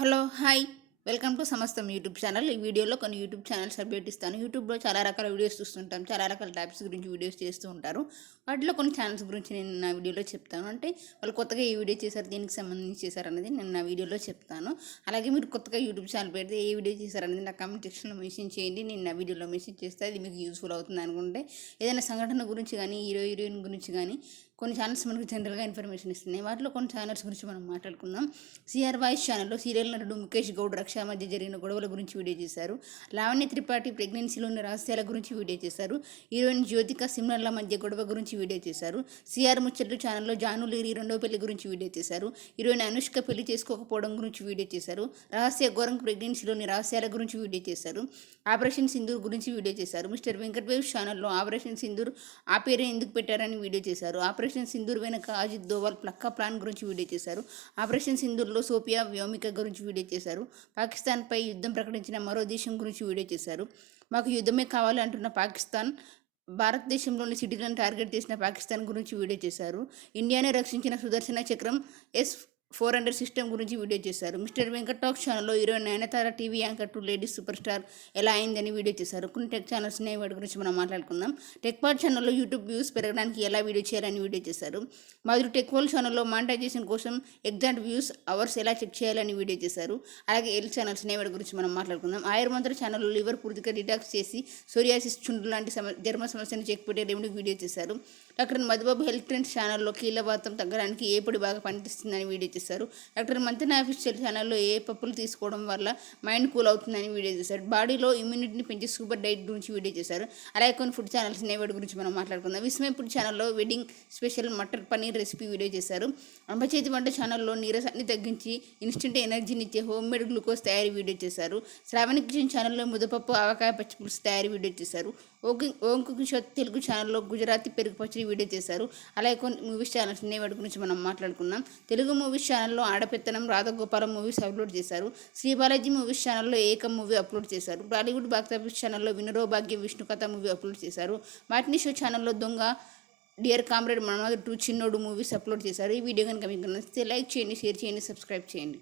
Hello hi welcome to సమస్తం YouTube channel. ఈ వీడియోలో కొన్ని యూట్యూబ్ ఛానల్స్ అప్డేట్ ఇస్తాను. యూట్యూబ్లో చాలా రకాల వీడియోస్ చూస్తుంటాం, చాలా రకాల టాపిక్స్ గురించి వీడియోస్ చేస్తూ ఉంటారు. వాటిలో కొన్ని ఛానల్స్ గురించి నేను నా వీడియోలో చెప్తాను. అంటే వాళ్ళు కొత్తగా ఏ వీడియో చేశారు, దీనికి సంబంధించి చేశారు అనేది నేను నా వీడియోలో చెప్తాను. అలాగే మీరు కొత్తగా యూట్యూబ్ ఛానల్ పెడితే ఏ వీడియో చేశారనేది నా కామెంట్ సెక్షన్లో మెన్షన్ చేయండి. నేను నా వీడియోలో మెన్షన్ చేస్తే అది మీకు యూస్ఫుల్ అవుతుంది అనుకుంటే, ఏదైనా సంఘటన గురించి కానీ హీరోయిన్ గురించి కానీ కొన్ని ఛానల్స్ మనకు జనరల్గా ఇన్ఫర్మేషన్ ఇస్తున్నాయి. వాటిలో కొన్ని ఛానల్స్ గురించి మనం మాట్లాడుకుందాం. సిఆర్ వాయిస్ ఛానల్లో సీరియల్ నటుడు ముఖేష్ గౌడ్ రక్ష మధ్య జరిగిన గొడవల గురించి వీడియో చేశారు. లావణ్య త్రిపాఠి ప్రెగ్నెన్సీలోని రహస్యాల గురించి వీడియో చేశారు. హీరోయిన్ జ్యోతిక సిమ్రన్ల మధ్య గొడవ గురించి వీడియో చేశారు. సిఆర్ ముచ్చట్లు ఛానల్లో జాను లీరి రెండో పెళ్లి గురించి వీడియో చేశారు. హీరోయిన్ అనుష్క పెళ్లి చేసుకోకపోవడం గురించి వీడియో చేశారు. రహస్య ఘోరం ప్రెగ్నెన్సీలోని రహస్యాల గురించి వీడియో చేశారు. ఆపరేషన్ సింధూర్ గురించి వీడియో చేశారు. మిస్టర్ వెంకటేష్ ఛానల్లో ఆపరేషన్ సింధూర్ ఆ పేరే ఎందుకు పెట్టారని వీడియో చేశారు. ఆపరేషన్ సింధూర్ వెనక అజిత్ దోవల్ ప్లక్కా ప్లాన్ గురించి వీడియో చేశారు. ఆపరేషన్ సింధూర్లో సోఫియా వ్యోమిక గురించి వీడియో చేశారు. పాకిస్తాన్పై యుద్ధం ప్రకటించిన మరో దేశం గురించి వీడియో చేశారు. మాకు యుద్ధమే కావాలి అంటున్న పాకిస్తాన్, భారతదేశంలోని సిటీలను టార్గెట్ చేసిన పాకిస్తాన్ గురించి వీడియో చేశారు. ఇండియానే రక్షించిన సుదర్శన చక్రం S-400 సిస్టమ్ గురించి వీడియో చేశారు. మిస్టర్ వెంకట్ టాక్ ఛానల్లో heroine Nayanthara TV anchor to ladies super star ఎలా అయిందని వీడియో చేశారు. కొన్ని టెక్ ఛానల్స్ ఉన్నాయి, వాటి గురించి మనం మాట్లాడుకుందాం. టెక్ పార్ట్ ఛానల్లో యూట్యూబ్ వ్యూస్ పెరగడానికి ఎలా వీడియో చేయాలని వీడియో చేశారు. మాధురి టెక్ వరల్డ్ ఛానల్లో మానిటైజేషన్ కోసం ఎగ్జాక్ట్ వ్యూస్ అవర్స్ ఎలా చెక్ చేయాలని వీడియో చేశారు. అలాగే ఎల్ ఛానల్స్ ఉన్నాయి, వాటి గురించి మనం మాట్లాడుకుందాం. ఆయుర్మంత్ర ఛానల్లో లివర్ పూర్తిగా డిటాక్స్ చేసి సోరియాసిస్, చుండ్రు లాంటి చర్మ సమస్యను చెక్ పెట్టే రెమెడీ వీడియో చేశారు. డాక్టర్ మధుబాబు హెల్త్ ట్రెండ్స్ ఛానల్లో కీళ్ళవాతం తగ్గడానికి ఏ పొడి బాగా పనిచేస్తుందని వీడియో చేశారు. డాక్టర్ మంతెన ఆఫీషియల్ ఛానల్లో ఏ పప్పులు తీసుకోవడం వల్ల మైండ్ కూల్ అవుతుందని వీడియో చేశారు. బాడీలో ఇమ్యూనిటీని పెంచే సూపర్ డైట్ గురించి వీడియో చేశారు. అలాగే కొన్ని ఫుడ్ ఛానల్స్ నేవాడి గురించి మనం మాట్లాడుకుందాం. విస్మయ ఫుడ్ ఛానల్లో wedding special matar paneer recipe video చేశారు. అంబచేతి వంట ఛానల్లో నీరసాన్ని తగ్గించి ఇన్స్టెంట్ ఎనర్జీని ఇచ్చే హోమ్ మేడ్ గ్లూకోజ్ తయారీ వీడియో చేశారు. శ్రావణి కిచెన్ ఛానల్లో ముద్దపప్పు ఆవకాయ పచ్చిపులుసు తయారీ వీడియో చేశారు. ఓంకు కిషోర్ తెలుగు ఛానల్లో గుజరాతీ పెరుగు పచ్చడి వీడియో చేశారు. అలాగే కొన్ని మూవీస్ ఛానల్స్ ఉన్నాయి, వాటి గురించి మనం మాట్లాడుకుందాం. తెలుగు మూవీస్ ఛానల్లో ఆడపెత్తనం, రాధగోపాలం మూవీస్ అప్లోడ్ చేశారు. శ్రీ బాలాజీ మూవీస్ ఛానల్లో ఏకం మూవీ అప్లోడ్ చేశారు. బాలీవుడ్ బాక్సాఫీస్ ఛానల్లో వినరో భాగ్యం విష్ణుకథ మూవీ అప్లోడ్ చేశారు. మాటినీ షో ఛానల్లో దొంగ, డియర్ కామ్రేడ్ మన్మధుడు 2 చిన్నోడు మూవీస్ అప్లోడ్ చేశారు. ఈ వీడియో కనుక మీకు నచ్చితే లైక్ చేయండి, షేర్ చేయండి, సబ్స్క్రైబ్ చేయండి.